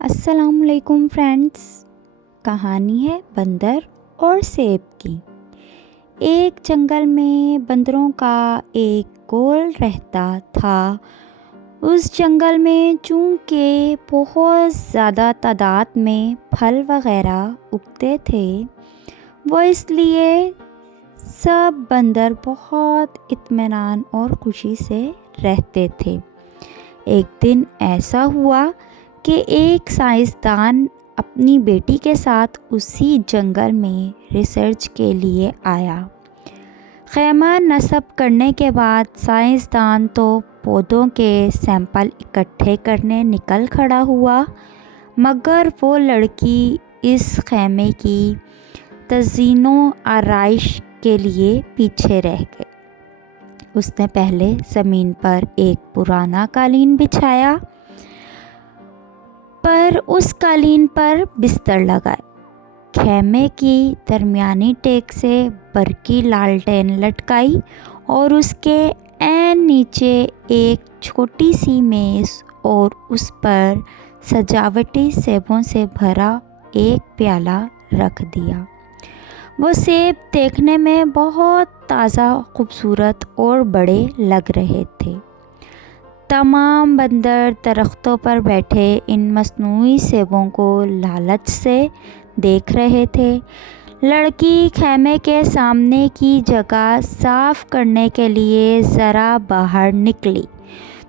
अस्सलाम वालेकुम फ्रेंड्स। कहानी है बंदर और सेब की। एक जंगल में बंदरों का एक गोल रहता था। उस जंगल में चूंकि बहुत ज़्यादा तादाद में फल वग़ैरह उगते थे, वो इसलिए सब बंदर बहुत इत्मीनान और खुशी से रहते थे। एक दिन ऐसा हुआ कि एक साइंसदान अपनी बेटी के साथ उसी जंगल में रिसर्च के लिए आया। खैमा नस्ब करने के बाद साइंसदान तो पौधों के सैंपल इकट्ठे करने निकल खड़ा हुआ, मगर वो लड़की इस खैमे की तज़ीनो आराइश के लिए पीछे रह गई। उसने पहले ज़मीन पर एक पुराना कालीन बिछाया, पर उस कालीन पर बिस्तर लगाए। खैमे की दरमियानी टेक से बरकी लालटेन लटकाई और उसके ऐन नीचे एक छोटी सी मेज़ और उस पर सजावटी सेबों से भरा एक प्याला रख दिया। वो सेब देखने में बहुत ताज़ा, खूबसूरत और बड़े लग रहे थे। तमाम बंदर दरख्तों पर बैठे इन मस्नूई सेबों को लालच से देख रहे थे। लड़की खैमे के सामने की जगह साफ़ करने के लिए ज़रा बाहर निकली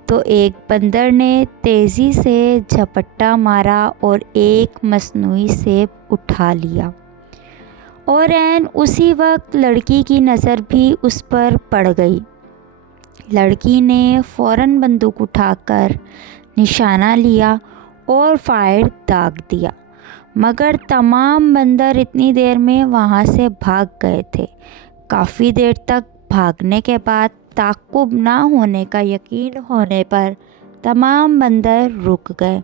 तो एक बंदर ने तेज़ी से झपट्टा मारा और एक मस्नूई सेब उठा लिया, और ऐन उसी वक्त लड़की की नज़र भी उस पर पड़ गई। लड़की ने फ़ौरन बंदूक उठाकर निशाना लिया और फायर दाग दिया, मगर तमाम बंदर इतनी देर में वहाँ से भाग गए थे। काफ़ी देर तक भागने के बाद ताक़ुब ना होने का यकीन होने पर तमाम बंदर रुक गए।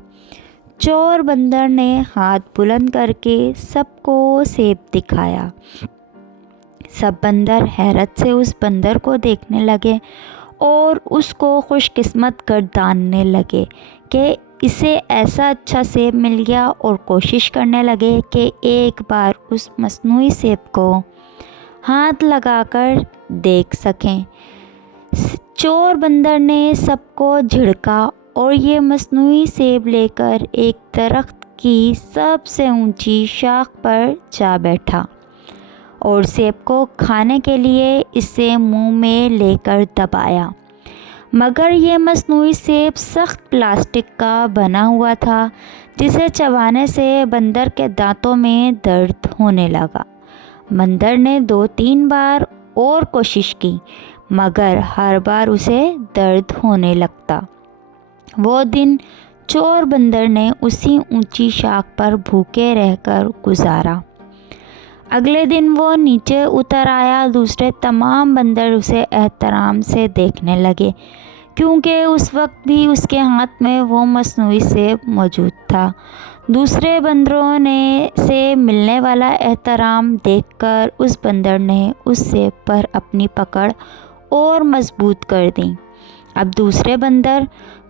चोर बंदर ने हाथ बुलंद करके सबको सेब दिखाया। सब बंदर हैरत से उस बंदर को देखने लगे और उसको खुशकिस्मत गर्दानने लगे कि इसे ऐसा अच्छा सेब मिल गया, और कोशिश करने लगे कि एक बार उस मस्नूई सेब को हाथ लगाकर देख सकें। चोर बंदर ने सबको झिड़का और ये मस्नूई सेब लेकर एक दरख्त की सबसे ऊंची शाख पर जा बैठा और सेब को खाने के लिए इसे मुंह में लेकर दबाया, मगर ये मस्नूई सेब सख्त प्लास्टिक का बना हुआ था, जिसे चबाने से बंदर के दांतों में दर्द होने लगा। बंदर ने 2-3 बार और कोशिश की, मगर हर बार उसे दर्द होने लगता। वो दिन चोर बंदर ने उसी ऊंची शाख पर भूखे रहकर गुजारा। अगले दिन वो नीचे उतर आया। दूसरे तमाम बंदर उसे एहतराम से देखने लगे, क्योंकि उस वक्त भी उसके हाथ में वो मस्नूई सेब मौजूद था। दूसरे बंदरों ने से मिलने वाला एहतराम देखकर उस बंदर ने उस सेब पर अपनी पकड़ और मजबूत कर दी। अब दूसरे बंदर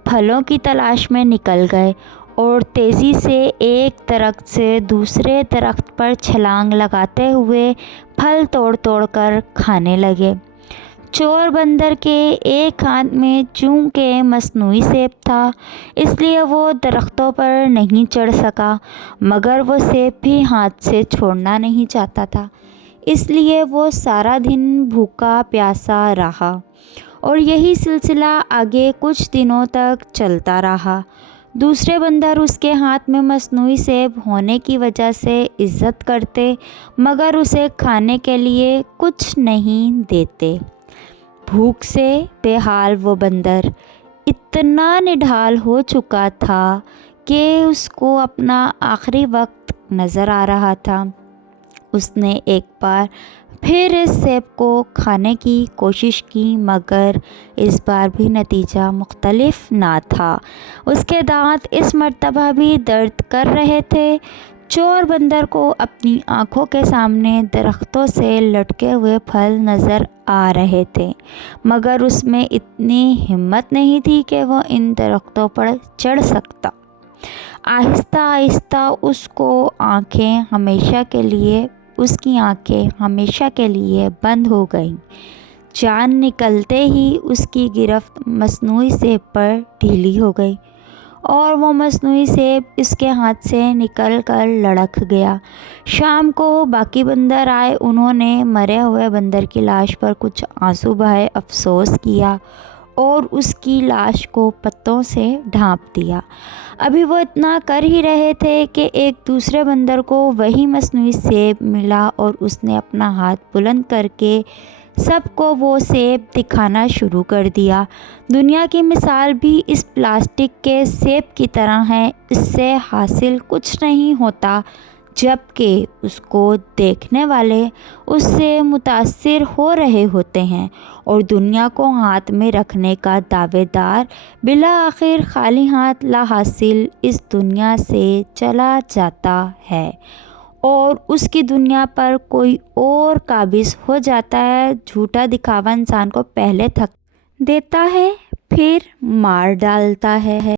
फलों की तलाश में निकल गए और तेज़ी से एक दरख्त से दूसरे दरख्त पर छलांग लगाते हुए फल तोड़ तोड़ कर खाने लगे। चोर बंदर के एक हाथ में चूंकि मस्नूई सेब था, इसलिए वो दरख्तों पर नहीं चढ़ सका, मगर वो सेब भी हाथ से छोड़ना नहीं चाहता था। इसलिए वो सारा दिन भूखा प्यासा रहा और यही सिलसिला आगे कुछ दिनों तक चलता रहा। दूसरे बंदर उसके हाथ में मस्नूई सेब होने की वजह से इज़्ज़त करते, मगर उसे खाने के लिए कुछ नहीं देते। भूख से बेहाल वो बंदर इतना निढाल हो चुका था कि उसको अपना आखिरी वक्त नज़र आ रहा था। उसने एक बार फिर इस सेब को खाने की कोशिश की, मगर इस बार भी नतीजा मुख्तलिफ ना था। उसके दांत इस मर्तबा भी दर्द कर रहे थे। चोर बंदर को अपनी आँखों के सामने दरख्तों से लटके हुए फल नज़र आ रहे थे, मगर उसमें इतनी हिम्मत नहीं थी कि वो इन दरख्तों पर चढ़ सकता। آہستہ آہستہ اس کی آنکھیں ہمیشہ کے لیے بند ہو گئیں۔ جان نکلتے ہی اس کی گرفت مصنوعی سیب پر ڈھیلی ہو گئی اور وہ مصنوعی سیب اس کے ہاتھ سے نکل کر لڑکھ گیا۔ شام کو باقی بندر آئے، انہوں نے مرے ہوئے بندر کی لاش پر کچھ آنسو بہائے، افسوس کیا اور اس کی لاش کو پتوں سے ڈھانپ دیا۔ ابھی وہ اتنا کر ہی رہے تھے کہ ایک دوسرے بندر کو وہی مصنوعی سیب ملا اور اس نے اپنا ہاتھ بلند کر کے سب کو وہ سیب دکھانا شروع کر دیا۔ دنیا کی مثال بھی اس پلاسٹک کے سیب کی طرح ہے، اس سے حاصل کچھ نہیں ہوتا، جبکہ اس کو دیکھنے والے اس سے متاثر ہو رہے ہوتے ہیں اور دنیا کو ہاتھ میں رکھنے کا دعوے دار بالآخر خالی ہاتھ لا حاصل اس دنیا سے چلا جاتا ہے اور اس کی دنیا پر کوئی اور قابض ہو جاتا ہے۔ جھوٹا دکھاوا انسان کو پہلے تھک دیتا ہے، پھر مار ڈالتا ہے۔